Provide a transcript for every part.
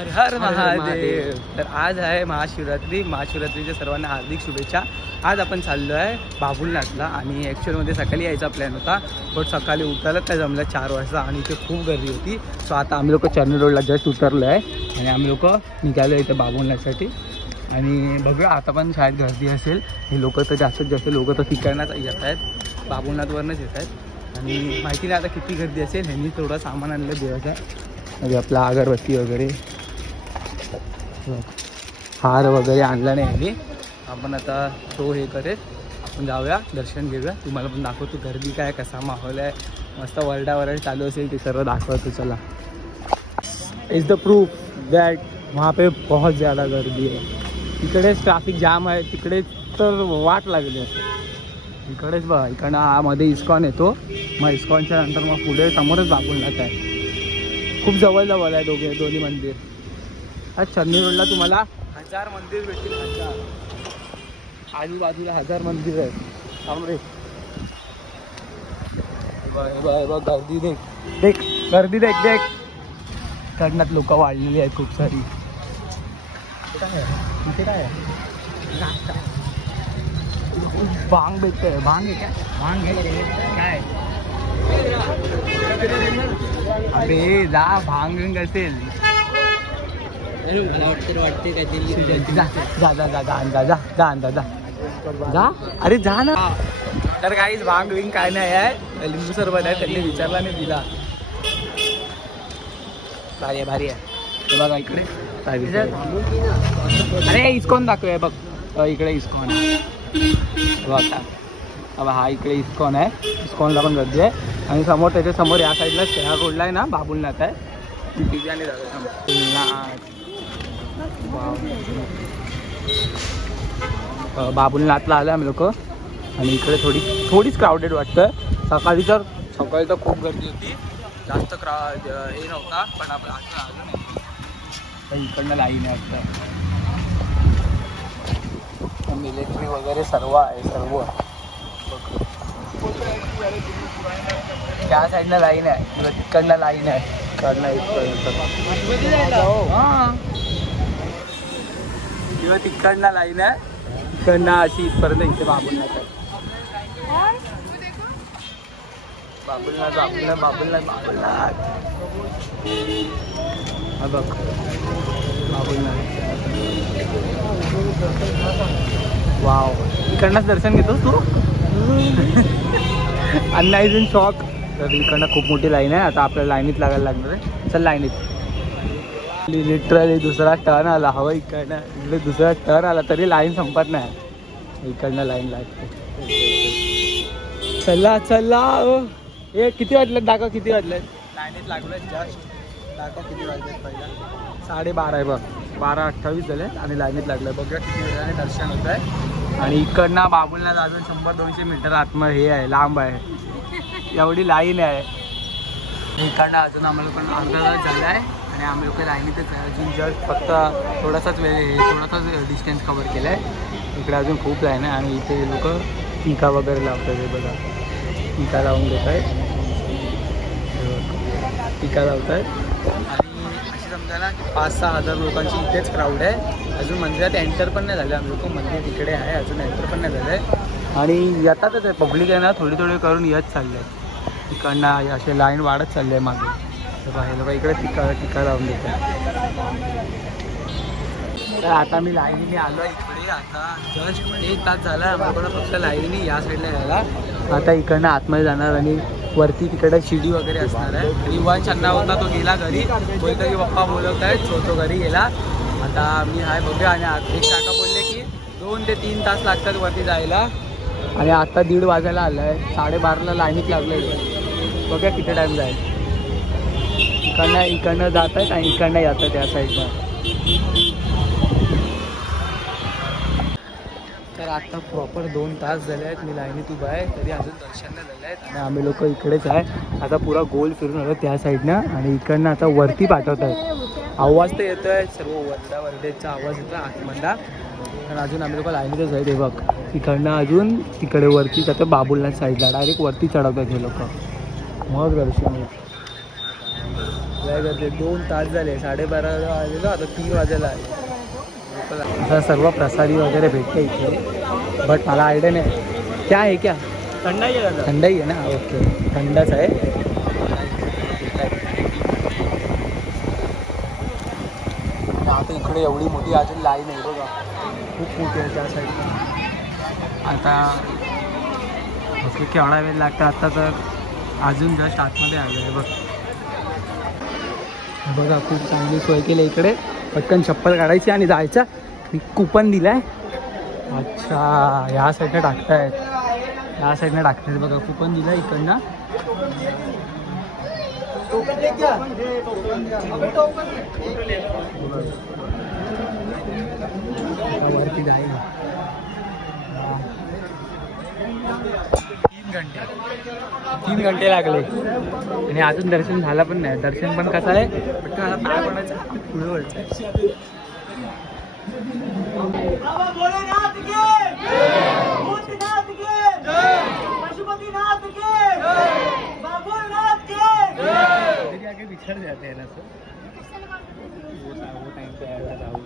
हर हर महादेव. तर आज आहे महाशिवरात्री. महाशिवरात्रीच्या सर्वांना हार्दिक शुभेच्छा. आज आपण चाललो आहे बाबुलनाथला आणि ॲक्च्युअलमध्ये सकाळी यायचा प्लॅन होता, पण सकाळी उठायलाच काय जमलं 4 वाजता आणि इथे खूप गर्दी होती. सो आता आम्ही लोक चर्नी रोडला जस्ट उतरलो आहे आणि आम्ही लोक निघालो इथे बाबुलनाथसाठी. आणि बघूया आता पण शाळेत गर्दी असेल. हे लोक तर जास्तीत जास्त लोक तर तिकडनंच येत आहेत, बाबुलनाथवरनंच येत आहेत. आणि माहिती नाही आता किती गर्दी असेल. ह्यांनी थोडं सामान आणलं देवाचं, म्हणजे आपला अगरबत्ती वगैरे, हार वगैरे आणला नाही ह्यांनी. आपण आता तो हे करेल, आपण जाऊया दर्शन घेऊया. तुम्हाला पण दाखवतो गर्दी काय, कसा माहोल आहे. मस्त वरडावरड चालू असेल ते सर्व दाखवतो. चला. इज द प्रूफ दॅट वहाँ पे बहुत ज़्यादा गर्दी है. इकडेच ट्रॅफिक जाम आहे, तिकडेच तर वाट लागली असेल. इकडेच बघा, इकडनं हा मध्ये इस्कॉन येतो, मग इस्कॉनच्या नंतर मग पुढे समोरच बाबुलनाथ आहे. खूप जवळ आहे दोन्ही मंदिर. आज चर्नी रोडला तुम्हाला 1000 मंदिर भेटतील. 1000 आजूबाजूला 1000 मंदिर आहेत. त्यामुळे गर्दी देख देख, गर्दी देख देख. कडनात लोक वाढलेली आहेत खूप सारी. इथे काय आहे? भांग भेटतंय. भांग आहे काय? भांग आहे काय? अरे जा, भांग असेल. वाटते काय जा जा जा जा जा जा जा जा जा. अरे जा ना. तर काहीच भांग विंग काय नाही आहे, लिंबू सरबत आहे. त्यांनी विचारला नाही दिला. भारी आहे, भारी आहे. हे बघा इकडे. अरे इस्कॉन दाखवूया बघ, इकडे इस्कॉन आहे बघा. हा इकडे इस्कॉन आहे. इस्कॉनला पण गर्दी आहे. आणि समोर त्याच्या समोर या साईडला शहर रोडला आहे ना बाबुलनाथ आहे. तिथे बाबुलनाथला आलो आम्ही लोक. आणि इकडे थोडीच क्राऊडेड वाटतं. सकाळी तर खूप गर्दी होती, जास्त हे नव्हता. पण आपण आलो नाही. इकडनं लाईन आहे वाटतं. मिलिटरी वगैरे सर्व आहे, सर्व. त्या साईडनं लाईन आहे किंवा तिकडनं लाईन आहे. किंवा तिकडनं लाईन आहे, तिकडनं अशी इथपर्यंत. इथे बाबुलनाथ आहे. बाबुलनाथ बाबुलनाथ बाबुलनाथ बाबुलनाथ. हा बघ बाबुलनाथ. वाव. इकडनंच दर्शन घेतोस तू? अण्णा इज इन शॉक. तर इकडनं खूप मोठी लाईन आहे. आता आपल्याला लाईनीत लागायला लागणार आहे. चल लाईनीत. लिटरली दुसरा टर्न आला. हवं इकडनं, इकडे दुसरा टर्न आला तरी लाईन संपत नाही. इकडनं लाईन लागते. चला चला. हे किती वाजलेत दाखव, किती वाजलेत. लाईनीत लागलोय जस्ट. दाखव किती वाजलेत. पहिला 12:30 आहे बघ. 12:28 झाले आणि लाईनीत लागलं. बघूया किती वेळाने दर्शन होत आहे. आणि इकडनं बाबुलनाथ अजून 100-200 मीटर आतमध्ये हे आहे, लांब आहे. एवढी लाईन आहे. इकडनं अजून आम्हाला पण अर्धा तास झाला आहे आणि आम्ही लोक लाईनीतच आहे अजून. जस्ट फक्त थोडासाच डिस्टन्स कवर केलं आहे. इकडे अजून खूप लाईन आहे. आणि इथे लोक टीका वगैरे लावतात. हे बघा, टीका लावून देत आहेत. टीका लावत आहेत. आणि अशी समजा ना की 5-6 हजार लोकांची इथेच क्राऊड आहे. अजून मंदिरात एंटर पण नाही झालं. आम्ही लोक मंदिर तिकडे आहे, अजून एंटर पण नाही झालं आहे. आणि येतातच आहे पब्लिक आहे ना, थोडी करून येत चालले आहे. तिकडनं असे लाईन वाढत चालले आहे मागे. तर हे लोक इकडे टीका लावून देतात. तर आता मी लाईनीने आलो आहे इकडे. आता जस्ट 1 तास झाला आम्हाला फक्त लाईनीने या साईडला यायला. आता इकडनं आतमध्ये जाणार आणि वरती तिकडे शिडी वगैरे असणार आहे. आणि युवान छन्ना होता, तो गेला घरी. बोलतो की पप्पा बोलवत आहेत, सो तो घरी गेला. आता मी हाय बघूया. आणि एक काका बोलले की 2 ते 3 तास लागतात वरती जायला. आणि आता 1:30 वाजायला आलं आहे. 12:30ला लाईनीत लागलं आहे. बघूया किती टाईम जाईल. इकडनं जात आहेत आणि इकडनं येत आहेत या साईडला. तर आता प्रॉपर 2 तास झाले आहेत मी लाईनीत उभा आहे, तरी अजून दर्शन नाही झालं आहेत. आणि आम्ही लोक इकडेच आहे. आता पुरा गोल फिरून आलो त्या साईडनं. आणि इकडनं आता वरती पाठवत आहेत. आवाज तर येतो आहे, सर्व वरडेचा आवाज येतो आहे आतमधला. पण अजून आम्ही लोक लाईनीतच आहे. ते बघ इकडनं अजून तिकडे वरती जातं बाबुलनाथ साईडला. डायरेक्ट वरती चढवतात हे लोक. मग दर्शन. काय करते 2 तास झाले, 12:30 वाजलेलो, आता 3 वाजायला आहे. आता सर्व प्रसादी वगैरे भेटते इथे, बट मला आयडिया नाही क्या आहे. क्या थंडाई आहे दादा. थंडाई आहे ना, ओके थंडच आहे. आता इकडे एवढी मोठी अजून लाईन आहे बघा, खूप मोठी आहे त्या साईडला. आता ओके केवढा वेळ लागतं, आता तर अजून जस्ट आतमध्ये आलं आहे बघ. बघा खूप चांगली सोय केली इकडे, पटकन चप्पल काढायची आणि जायचं. कुपन दिलाय. अच्छा ह्या साईडने टाकतायत, ह्या साईडने टाकतायत बघा, कुपन दिलाय इकडनं. वरती जाईल 3 घंटे लागले आणि अजून दर्शन झालं पण नाही. दर्शन पण कसं आहे, पटकन आता पाय पडायचं, पुढे वळचं. आगे बिछड़ जाते हैं ना, तो वो टाइम पे आएगा राहुल.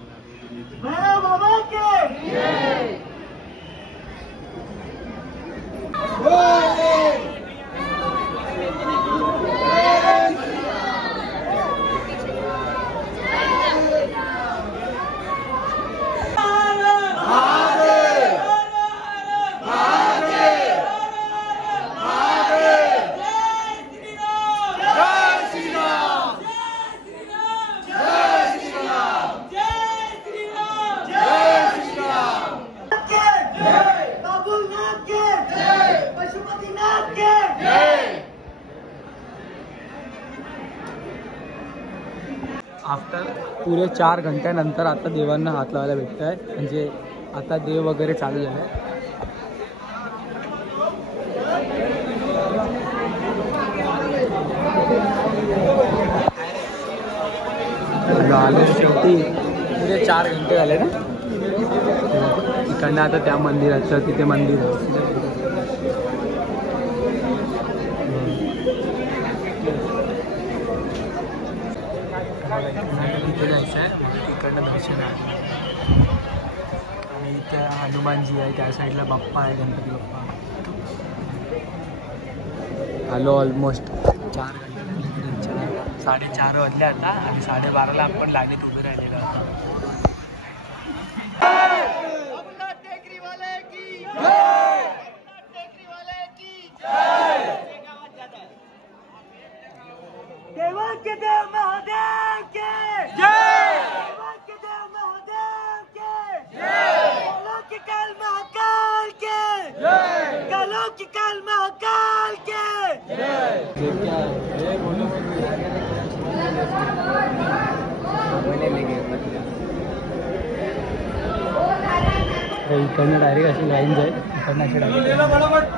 आफ्टर पुरे 4 घंट्यानंतर आता देवांना हात लावायला भेटत आहे. म्हणजे आता देव वगैरे चाललं आहे. शेवटी पुरे 4 घंटे झाले ना. इकडनं आता त्या मंदिराचं, तिथे मंदिर आहे. तिथे जायचं आहे, इकडनं दर्शन आहे. आणि इथं हनुमानजी आहे, त्या साईडला बाप्पा आहे, गणपती बाप्पा. आलो ऑलमोस्ट 4 घंटे, 4:30 वाजले आता आणि 12:30ला आपण लाईनीत उभे राहिलेलो आता. इकडनं डायरेक्ट अशी लाईन जाईल, इकडनं अशी डायरेक्ट.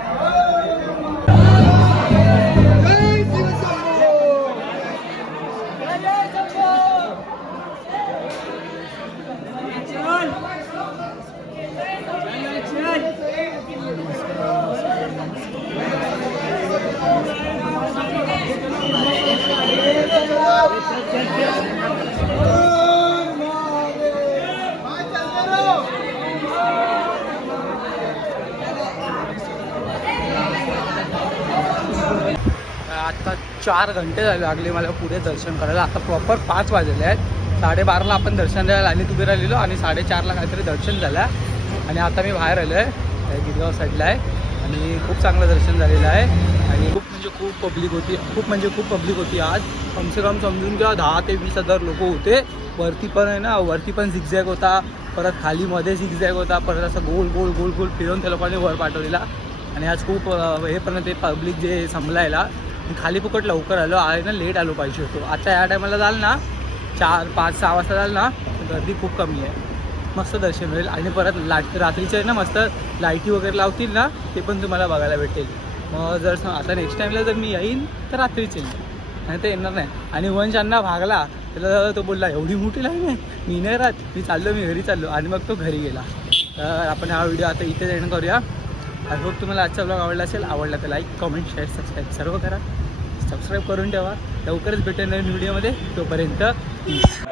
आता 4 घंटे लागले मला पुढे दर्शन करायला. आता प्रॉपर 5 वाजले आहेत. 12:30ला आपण दर्शन द्यायला लाईनीत उभे राहिलेलो आणि 4:30ला काहीतरी दर्शन झालं. आणि आता मी बाहेर आलो आहे, गिरगाव साईडला आहे आणि खूप चांगलं दर्शन झालेलं आहे. आणि खूप पब्लिक होती, खूप पब्लिक होती आज. कमसे कम समजून घ्या 10 ते 20 हजार लोक होते. वरती पण आहे ना, वरती पण झिगझॅग होता, परत खाली मध्ये झिगझॅग होता, परत असं गोल गोल गोल गोल फिरवून त्या लोकांनी वर पाठवलेला. आणि आज खूप हे पण ते पब्लिक जे संभलायला खाली फुकट लवकर आलो आहे ना, लेट आलो पाहिजे होतो. आता या टायमाला जाल ना, 4, 5, 6 वाजता जाल ना, गर्दी खूप कमी आहे, मस्त दर्शन होईल. आणि परत रात्रीचे ना मस्त लाईटी वगैरे लावतील ना, ते पण तुम्हाला बघायला भेटेल. मग जर आता नेक्स्ट टाईमला जर मी येईन तर रात्रीच येईन, नाही तर येणार नाही. आणि वंशांना भागला त्याला, तो बोलला एवढी मोठी लाईन आहे, मी नाही राहत, मी घरी चाललो. आणि मग तो घरी गेला. तर आपण हा व्हिडिओ आता इथे एंड करूया. आय होप तुम्हाला आजचा ब्लॉग आवडला असेल. आवडला तर लाईक, कमेंट, शेअर, सबस्क्राईब सर्व करा. सबस्क्राईब करून ठेवा. लवकरच भेटेल नवीन व्हिडिओमध्ये. तोपर्यंत peace.